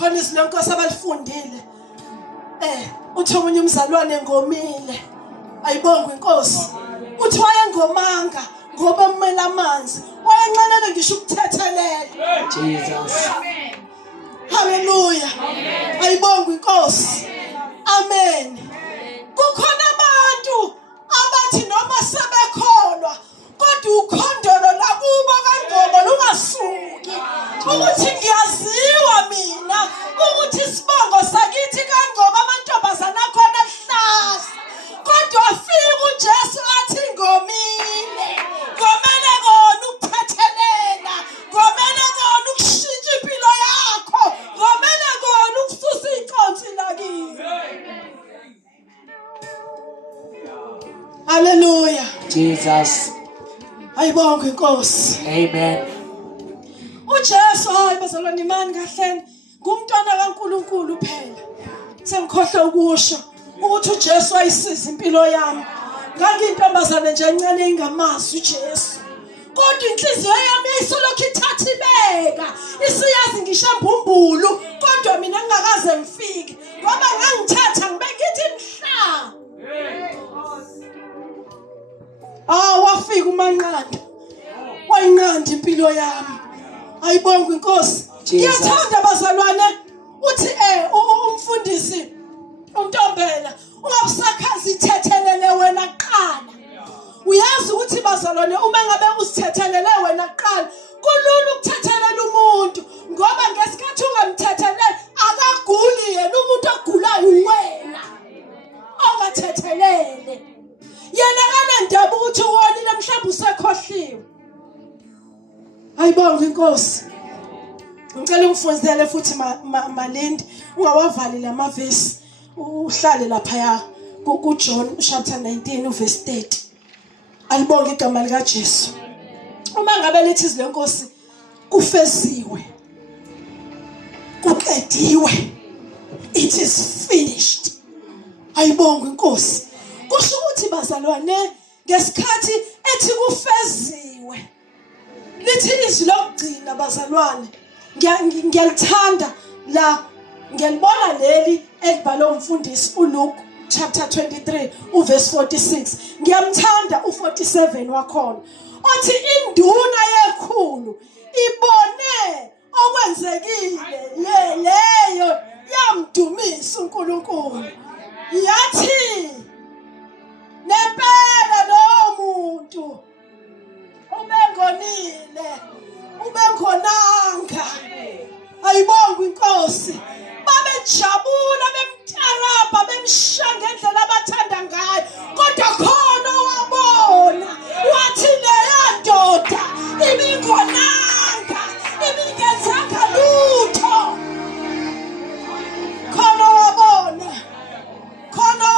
khona izinonkosi abalifundile uthi omunye umzalwane ngomile ayibonga inkosi uthi wayengomanga ngoba umela amanzi wayenqanele ngisho ukuthethelela Jesus. Hallelujah. Ayibonga inkosi. Amen. Kukhona abantu abathi noma sebekholwa kodwa ukhondolo lakubo kaNgqobo lungasuki ukuthi ngiyaziwa mina ukuthi isibongo sakithi kaNgqobo amantombazana akhona hlahla kodwa afika uJesu athi ngomile ngomele kona ukuthethelela ngomele kona ukushintsha impilo yakho ngomele kona ukususa iconsi lakini. Hallelujah. Jesus. Ayibonga inkosi. Amen. uJesu hayi bazalwane imani kahleni ngumntwana kaNkuluNkulu phela. Sengikhohle ukusho ukuthi uJesu ayisiza impilo yami. Ngangiyintombazane nje encane engamazi uJesu. Kodwa inhliziyo yami isolokhu ithathibeka. Isiyazi ngishambhumbulu kodwa mina ngingakaze ngifike ngoba ngangithatha ngibekithi mhla. Wafika umanqanda. Wayinqanda impilo yami. Ayibonga inkosi. Ngiyathanda bazalwane uthi umfundisi uNtombela ungabusakhazi ithethelele wena kuqala. Uyazi ukuthi bazalwane uma ngabe usithethelele wena kuqala kulula ukuthethelela umuntu ngoba ngesikhathi ungamthethelele akaguli yena umuntu ogulayo wena ongathethelele. Yena kanandaba ukuthi uwonile mhlawumbe usekhohliwe. Ayibonga inkosi. Ngicela ungifundele futhi Malindi ungawavali lamavesi uhlale lapha kuJohn chapter 19 uverse 30. Alibonga igama lika Jesu. Uma ngabe lithi izinkosi kufeziwe kuqediwe it is finished. Ayibonga inkosi. Kusho ukuthi bazalwane ngesikhathi ethi kufeziwe lithi izwi lokugcina bazalwane ngiyalithanda la ngiyalibona leli elibhalwe umfundisi uLuke chapter 23 uverse 46 ngiyamthanda u47 wakhona othi induna yekhulu ibone okwenzekile leyo yamdumisa uNkulunkulu yathi nempela lo muntu ubengonile ubengonanga. Ayibonga inkosi babejabula bemtarabha bemshaya ngendlela abathanda ngayo kodwa khona wabona wathi leyo ndoda ibingonanga ibingenzanga lutho. Khona wabona ukhona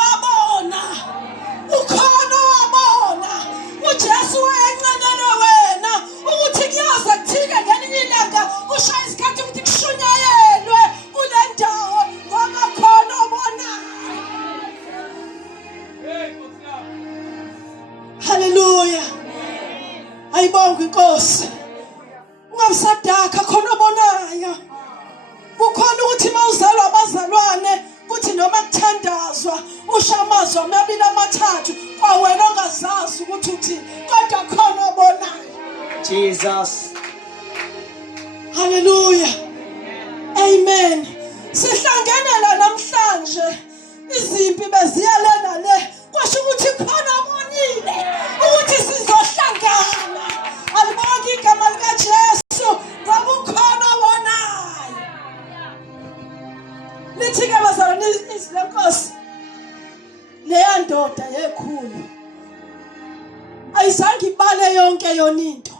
wabona uJesu wayenqanele wena ukuthi kuyoze kuthike ngelinye ilanga kushaya isikhathi ukuthi kushunyayelwe kule ndawo ngoba khona obona. Hallelujah. Ayibonga inkosi. Ungabusadaka khona obonayo. Kukhona ukuthi mawuzalwa abazalwane kuthi noma kuthandazwa ushamazwa amabili amathathu kwawena ongazazi ukuthi uthi kodwa khona obonayo. Jesus. Hallelujah. Amen. Sihlangene la namhlanje izimpi beziyalena le kwasho ukuthi khona obonile ukuthi sizohlangana. Alibonga igama lika Jesu ngoba ukhona obonayo. Lithi-ke bazalwane izwi lenkosi leya ndoda yekhulu ayizange ibale yonke yona into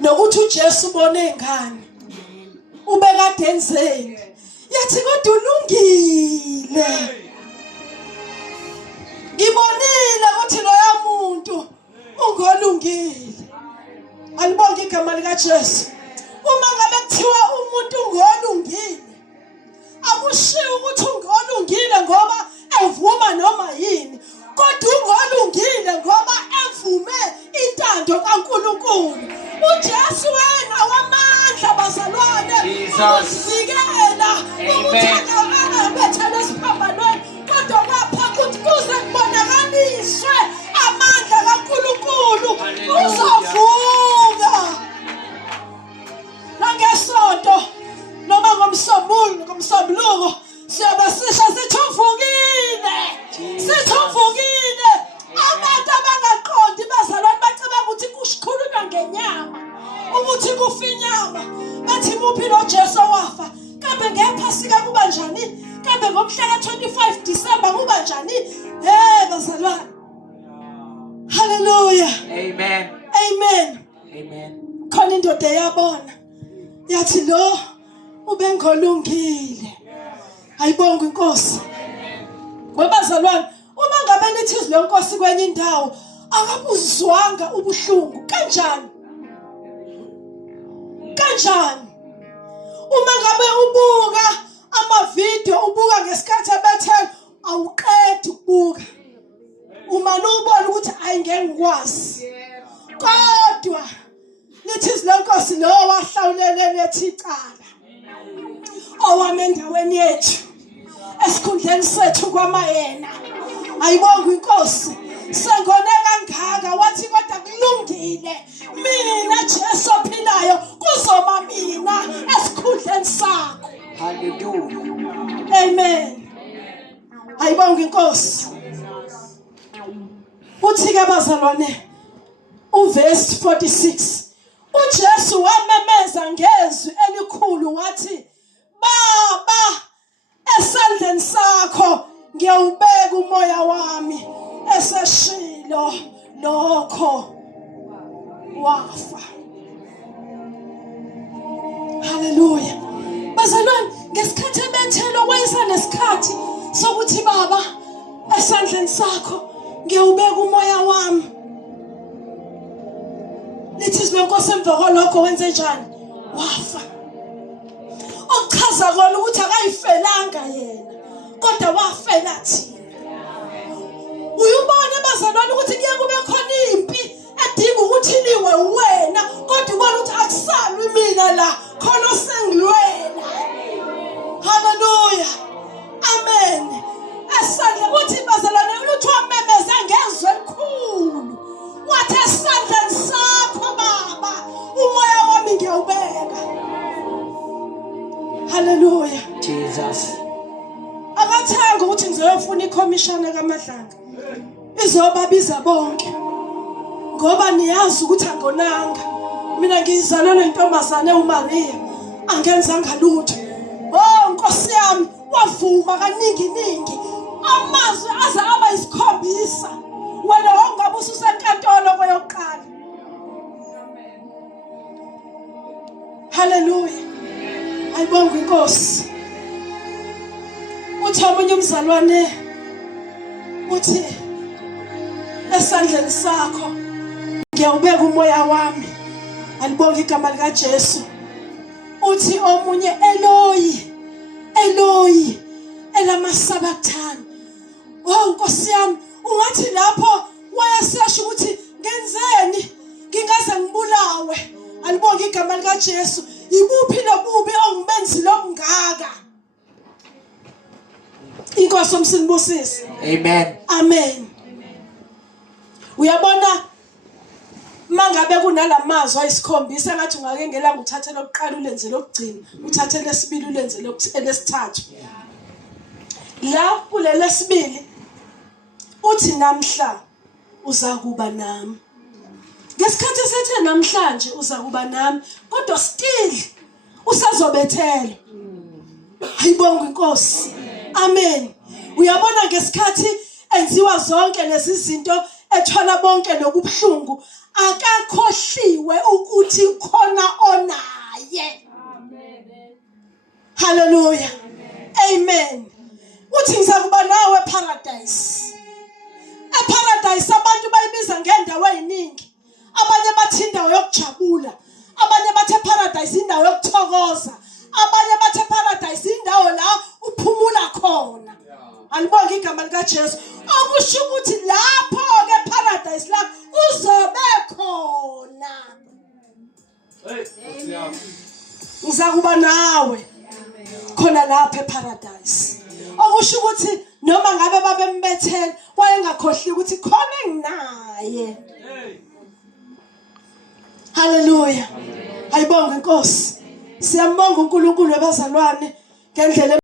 nokuthi uJesu ubone ngani ubekade enzeni yathi kodwa ulungile ngibonile ukuthi loya muntu ungolungile. Alibonga igama lika Jesu. Uma ngabe kuthiwa umuntu ungolungile akushiwo ukuthi ungolungile ngoba evuma noma yini kodwa ungolungile ngoba evume intando kaNkulunkulu. uJesu wena wamandla bazalwane ukuzivikela ukuthanda angabethana esiphambanweni kodwa kwapha ukuthi kuze kubonakaliswe amandla kaNkulunkulu uzovuka nangesonto noma ngomsombuluko siyabe sisho sithi uvukile abantu abangaqondi bazalwane bacabanga ukuthi kukhulunywa ngenyama ukuthi kufa inyama bathi muphi lo Jesu wafa kambe ngephasika kuba njani kambe ngomhla ka-25 December kuba njani bazalwane hallelujah Amen. khona indoda eyabona yathi lo ubengolungile ayibonga inkosi webazalwane uma ngabe lithi izwi lenkosi kwenye indawo akabuzwanga ubuhlungu kanjani uma ngabe ubuka amavideo ubuka ngesikhathi ebethela awuqedi ukubuka uma ubona ukuthi ayingengikwazi kodwa lithi izwi lenkosi lo wahlawulele lethi icala owame endaweni yethu esikhundleni sethu kwamayena ayibonga inkosi sengone kangaka wathi kodwa kulungile mina Jesu ophilayo kuzoba mina esikhundleni sakho Hallelujah. Amen ayibonga inkosi uthi ke bazalwane uverse 46 uJesu wamemeza ngezwi elikhulu wathi Baba esandleni sakho ngiyawubeka umoya wami eseshilo lokho wafa hallelujah bazalwane ngesikhathi ebethelo wayesanesikhathi sokuthi baba esandleni sakho ngiyawubeka umoya wami lithi lenkosi emva kwalokho wenze njani wafa okuchaza kona ukuthi akayifelanga yena kodwa wafela thina uyubona bazalwane ukuthi kuye kube khona impi edinga ukuthi niwe wena kodwa ubona ukuthi akusalwi mina la khona osengilwela hallelujah amen esandla uthi bazalwane ukuthi wamemeza ngezwi elikhulu wathi esandleni sakho baba umoya wami ngiyawubeka hallelujah Jesus. akathanga ukuthi ngizoyofuna ikhomishana kaMadlanga izobabiza bonke ngoba niyazi ukuthi angonanga mina ngizalelwe intombazane uMaria angenzanga lutho Nkosi yami wavuma kaningi amazwi aze aba isikhombisa wena ongabe ususenkantolo koyokuqala hallelujah ayibonga inkosi uthi omunye umzalwane uthi esandleni sakho ngiyawubeka umoya wami alibonga igama lika Jesu uthi omunye Eloi elamasabathana Nkosi yami ungathi lapho wayesesho ukuthi ngenzeni ngingaze ngibulawe alibonga igama lika Jesu ibuphi lobubi ongibenzi lomngaka inkosi umsinibusisi amen uyabona mangabe kunalamazwi ayisikhombisa ngathi ungake ngelanga uthathe lokuqala ulenze lokugcina uthathe lesibili ulenze lesithathu la kulele sibili uthi namhla uza kuba nami ngesikhathi sethe namhlanje uza kuba nami kodwa still usazobethela ayibonga inkosi amen uyabona ngesikhathi enziwa zonke lezi zinto ethwala bonke lokubuhlungu akakhohliwe ukuthi khona onaye hallelujah amen uthi ngizakuba nawe eparadise abantu bayibiza ngendawo eziningi abanye bathi indawo yokujabula abanye bathi eparadise indawo yokuthokoza abanye bathi eparadise indawo la uphumula khona alibonga igama lika Jesu okusho ukuthi lapho ke paradise la uzobe khona ngizakuba nawe khona lapha eparadise. Okusho ukuthi noma ngabe babembethela wayengakhohli ukuthi khona enginaye. Hallelujah. Ayibonge Nkosi. Siyambonga uNkulunkulu webazalwane ngendlela